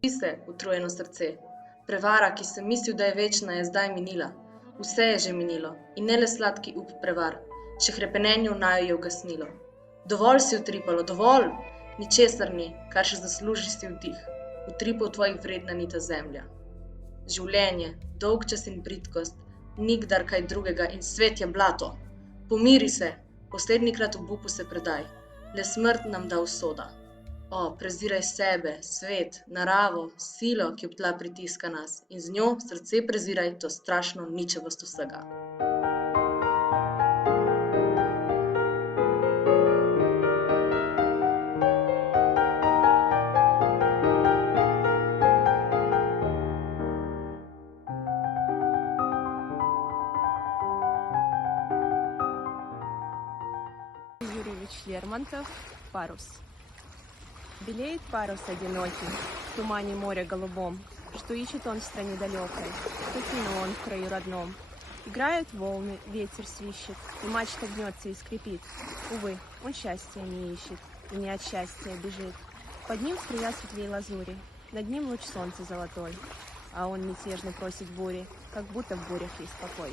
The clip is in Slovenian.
Ti se, utrujeno srce. Prevara, ki sem mislil, da je večna, je zdaj minila. Vse je že minilo in ne le sladki up prevar, še hrepenenje v naju je ugasnilo. Dovolj si utripalo, dovolj! Ničesar ni, kar še zasluži si vdih. Utripov tvojih vredna ni ta zemlja. Življenje, dolgčas in bridkost, nikdar kaj drugega in svet je blato. Pomiri se, poslednjikrat obupu se predaj, le smrt nam da usoda. O, preziraj sebe, svet, naravo, silo, ki ob tla pritiska nas in z njo srce preziraj to strašno ničevost vsega. Юрьевич Лермонтов «Парус». Белеет парус одинокий в тумане моря голубом, что ищет он в стране далекой, что кинул он в краю родном. Играют волны, ветер свищет, и мачта гнется и скрипит. Увы, он счастья не ищет и не от счастья бежит. Под ним струя светлей лазури, над ним луч солнца золотой, а он мятежно просит бури, как будто в бурях есть покой.